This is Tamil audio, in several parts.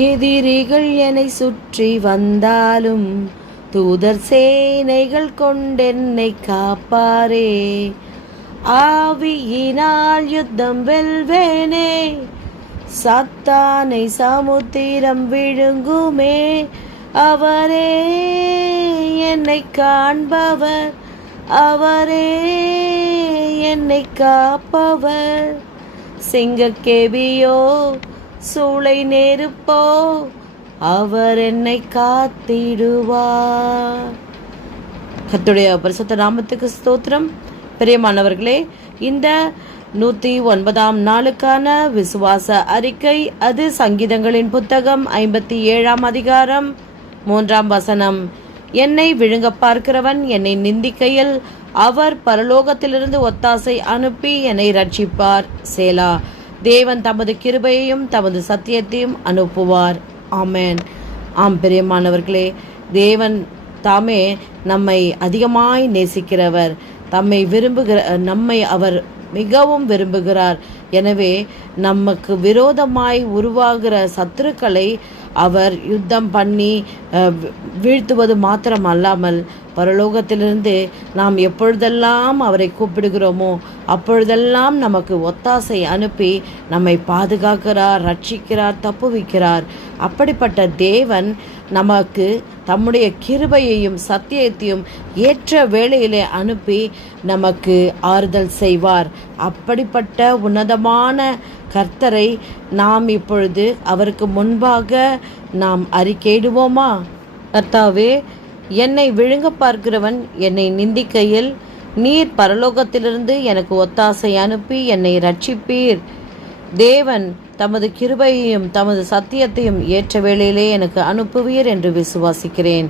எதிரிகள் என்னை சுற்றி வந்தாலும் தூதர் சேனைகள் கொண்டென்னை காப்பாரே. ஆவியினால் யுத்தம் வெல்வேனே, சாத்தானை சமுத்திரம் விழுங்குமே. அவரே என்னை காண்பவர், அவரே என்னை காப்பவர். சிங்கக்கேபியோ சூளை நெருப்போ அவர் என்னை காத்திடுவார். கர்த்தருடைய பரிசுத்த நாமத்துக்கு ஸ்தோத்திரம். பிரியமானவர்களே, இந்த 109ஆம் நாளுக்கான விசுவாச அறிக்கை, அது சங்கீதங்களின் புத்தகம் 57ஆம் அதிகாரம் 3ஆம் வசனம். என்னை விழுங்க பார்க்கிறவன் என்னை நிந்திக்கையில் அவர் பரலோகத்திலிருந்து ஒத்தாசை அனுப்பி என்னை ரட்சிப்பார். சேலா. தேவன் தமது கிருபையையும் தமது சத்தியத்தையும் அனுப்புவார். ஆமென். ஆம் பிரியமானவர்களே, தேவன் தாமே நம்மை அதிகமாய் நேசிக்கிறவர். நம்மை அவர் மிகவும் விரும்புகிறார். எனவே நமக்கு விரோதமாய் உருவாகிற சத்துருக்களை அவர் யுத்தம் பண்ணி வீழ்த்துவது மாத்திரம் அல்லாமல், பரலோகத்திலிருந்து நாம் எப்பொழுதெல்லாம் அவரை கூப்பிடுகிறோமோ அப்பொழுதெல்லாம் நமக்கு ஒத்தாசை அனுப்பி நம்மை பாதுகாக்கிறார், ரட்சிக்கிறார், தப்புவிக்கிறார். அப்படிப்பட்ட தேவன் நமக்கு தம்முடைய கிருபையையும் சத்தியத்தையும் ஏற்ற வேளையிலே அனுப்பி நமக்கு ஆறுதல் செய்வார். அப்படிப்பட்ட உன்னதமான கர்த்தரை நாம் இப்பொழுது அவருக்கு முன்பாக நாம் அறிக்கையிடுவோமா? கர்த்தாவே, என்னை விழுங்க பார்க்கிறவன் என்னை நிந்திக்கையில் நீர் பரலோகத்திலிருந்து எனக்கு ஒத்தாசை அனுப்பி என்னை ரட்சிப்பீர். தேவன் தமது கிருபையையும் தமது சத்தியத்தையும் ஏற்ற வேளையிலே எனக்கு அனுப்புவீர் என்று விசுவாசிக்கிறேன்.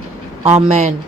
ஆமென்.